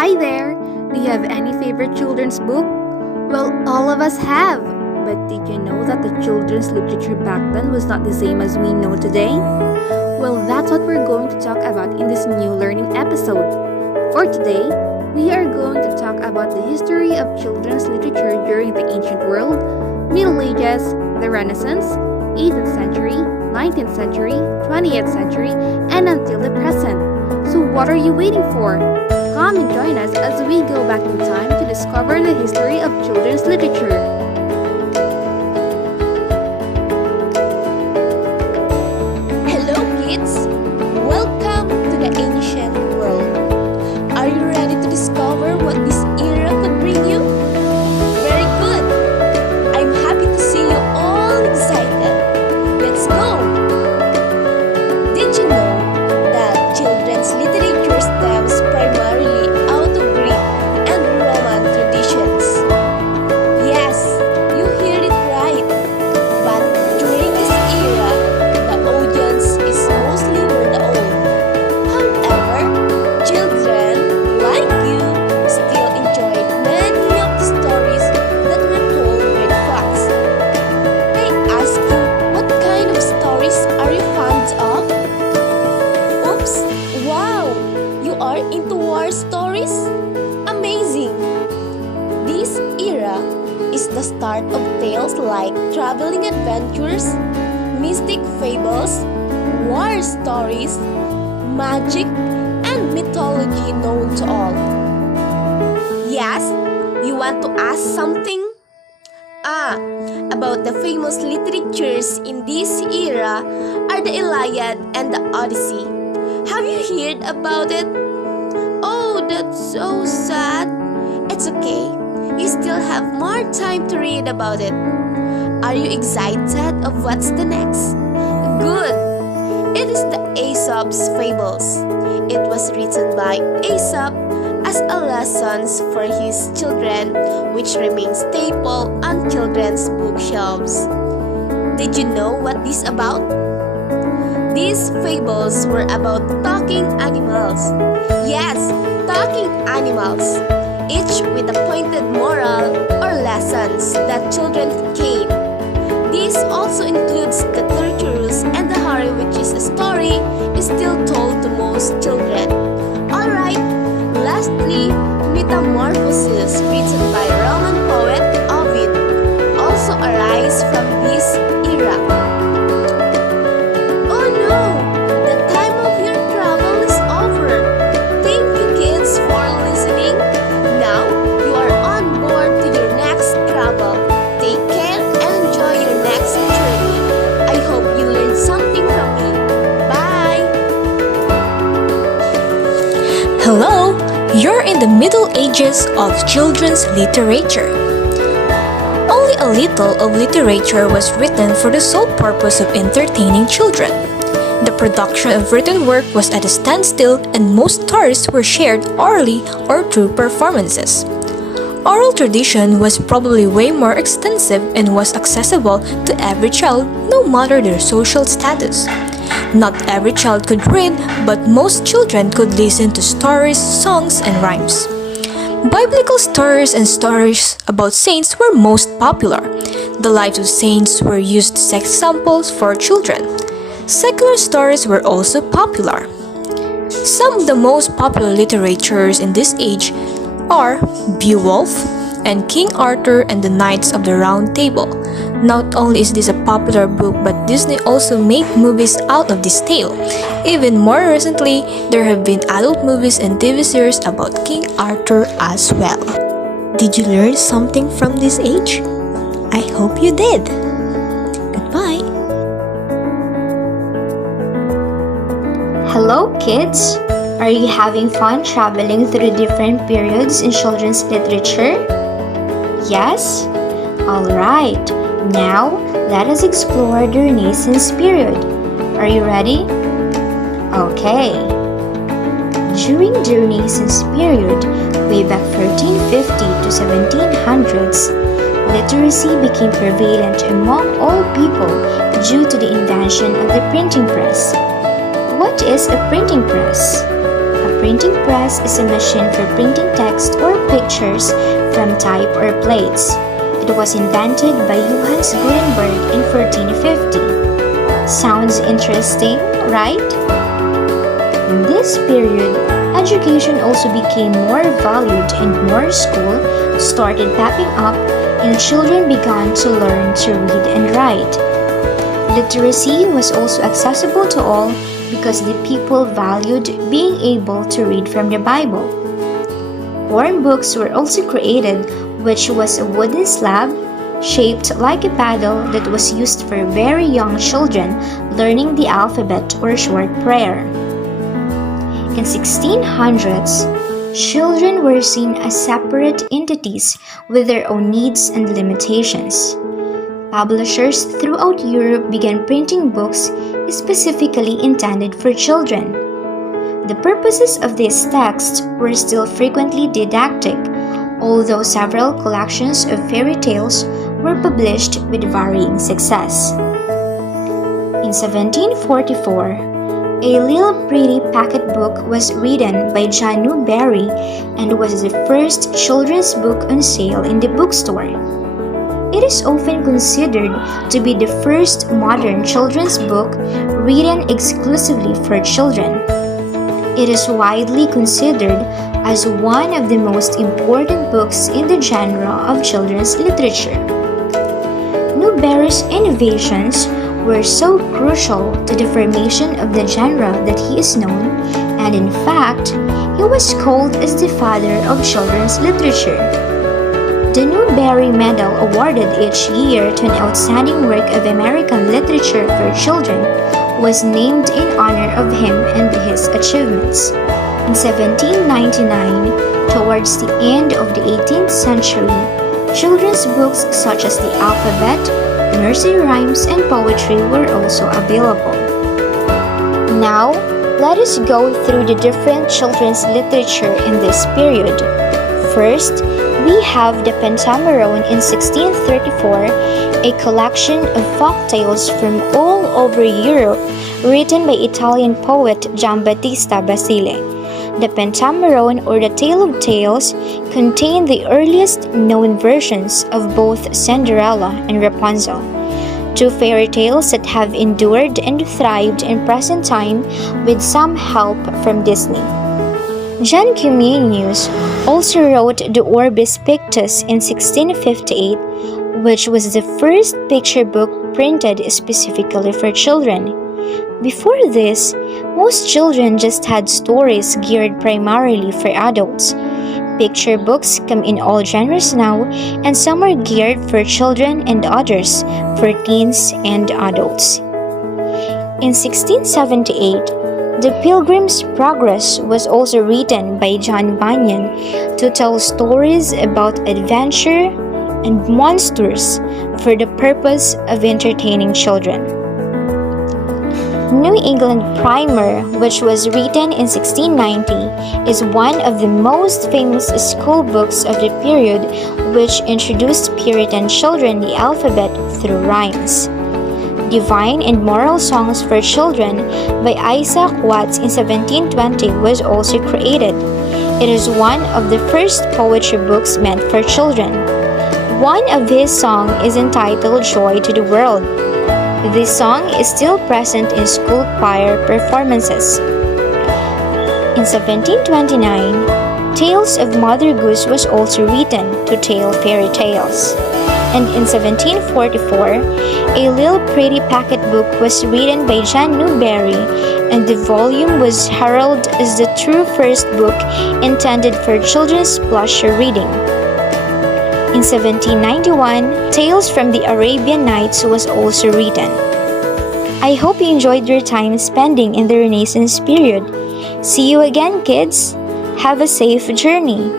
Hi there! Do you have any favorite children's book? Well, all of us have. But did you know that the children's literature back then was not the same as we know today? Well, that's what we're going to talk about in this new learning episode. For today, we are going to talk about the history of children's literature during the ancient world, Middle Ages, the Renaissance, 18th century, 19th century, 20th century, and until the present. So what are you waiting for? Come and join us as we go back in time to discover the history of children's literature. Hello kids! Welcome to the ancient world. Are you ready to discover what this era could bring you? Very good! I'm happy to see you all excited. Let's go! Did you know that children's literature stems primarily out of Greek and Roman traditions? Yes, you heard it right. But during this era, the audience is mostly were the old. However, children like you still enjoyed many of the stories that were told by the fox. I ask you, what kind of stories are you fond of? Oops! Wow! You are into war stories? Amazing! This era is the start of tales like traveling adventures, mystic fables, war stories, magic, and mythology known to all. Yes, you want to ask something? About the famous literatures in this era are the Iliad and the Odyssey. Have you heard about it? Oh, that's so sad. It's okay. You still have more time to read about it. Are you excited of what's the next? Good. It is the Aesop's Fables. It was written by Aesop as a lessons for his children, which remains staple on children's bookshelves. Did you know what this about? These fables were about talking animals. Yes, talking animals, each with a pointed moral or lessons that children gain. This also includes the Torturus and the Hare, which is a story is still told to most children. Alright, lastly, Metamorphoses, written by Roman poet Ovid, also arise from this era. Oh no! The time of your travel is over. Thank you kids for listening. Now you are on board to your next travel. Take care and enjoy your next journey. I hope you learned something from me. Bye! Hello! You're in the Middle Ages of children's literature. Only a little of literature was written for the sole purpose of entertaining children. The production of written work was at a standstill, and most stories were shared orally or through performances. Oral tradition was probably way more extensive and was accessible to every child, no matter their social status. Not every child could read, but most children could listen to stories, songs, and rhymes. Biblical stories and stories about saints were most popular. The lives of saints were used as examples for children. Secular stories were also popular. Some of the most popular literatures in this age are Beowulf and King Arthur and the Knights of the Round Table. Not only is this a popular book, but Disney also made movies out of this tale. Even more recently, there have been adult movies and TV series about King Arthur as well. Did you learn something from this age? I hope you did. Goodbye. Hello kids! Are you having fun traveling through different periods in children's literature? Yes? Alright, now let us explore the Renaissance period. Are you ready? Okay. During the Renaissance period, way back 1350 to 1700s, literacy became prevalent among all people due to the invention of the printing press. What is a printing press? A printing press is a machine for printing text or pictures from type or plates. It was invented by Johannes Gutenberg in 1450. Sounds interesting, right? In this period, education also became more valued and more schools started popping up and children began to learn to read and write. Literacy was also accessible to all because the people valued being able to read from the Bible. Horn books were also created, which was a wooden slab shaped like a paddle that was used for very young children learning the alphabet or short prayer. In 1600s, children were seen as separate entities with their own needs and limitations. Publishers throughout Europe began printing books specifically intended for children. The purposes of these texts were still frequently didactic, although several collections of fairy tales were published with varying success. In 1744, a Little Pretty Pocket Book was written by John Newbery and was the first children's book on sale in the bookstore. It is often considered to be the first modern children's book written exclusively for children. It is widely considered as one of the most important books in the genre of children's literature. Newbery's innovations were so crucial to the formation of the genre that he is known, and in fact, he was called as the father of children's literature. The Newbery Medal awarded each year to an outstanding work of American literature for children was named in honor of him and his achievements. In 1799, towards the end of the 18th century, children's books such as the alphabet, nursery rhymes, and poetry were also available. Now, let us go through the different children's literature in this period. First, we have the Pentamerone in 1634, a collection of folk tales from all over Europe written by Italian poet Giambattista Basile. The Pentamerone, or the Tale of Tales, contained the earliest known versions of both Cinderella and Rapunzel, two fairy tales that have endured and thrived in present time with some help from Disney. John Comenius also wrote the Orbis Pictus in 1658, which was the first picture book printed specifically for children. Before this, most children just had stories geared primarily for adults. Picture books come in all genres now, and some are geared for children and others for teens and adults. In 1678, The Pilgrim's Progress was also written by John Bunyan to tell stories about adventure and monsters for the purpose of entertaining children. New England Primer, which was written in 1690, is one of the most famous school books of the period, which introduced Puritan children the alphabet through rhymes. Divine and Moral Songs for Children by Isaac Watts in 1720 was also created. It is one of the first poetry books meant for children. One of his songs is entitled Joy to the World. This song is still present in school choir performances. In 1729, Tales of Mother Goose was also written to tell fairy tales. And in 1744, A Little Pretty Pocket Book was written by John Newbery, and the volume was heralded as the true first book intended for children's pleasure reading. In 1791, Tales from the Arabian Nights was also written. I hope you enjoyed your time spending in the Renaissance period. See you again, kids! Have a safe journey!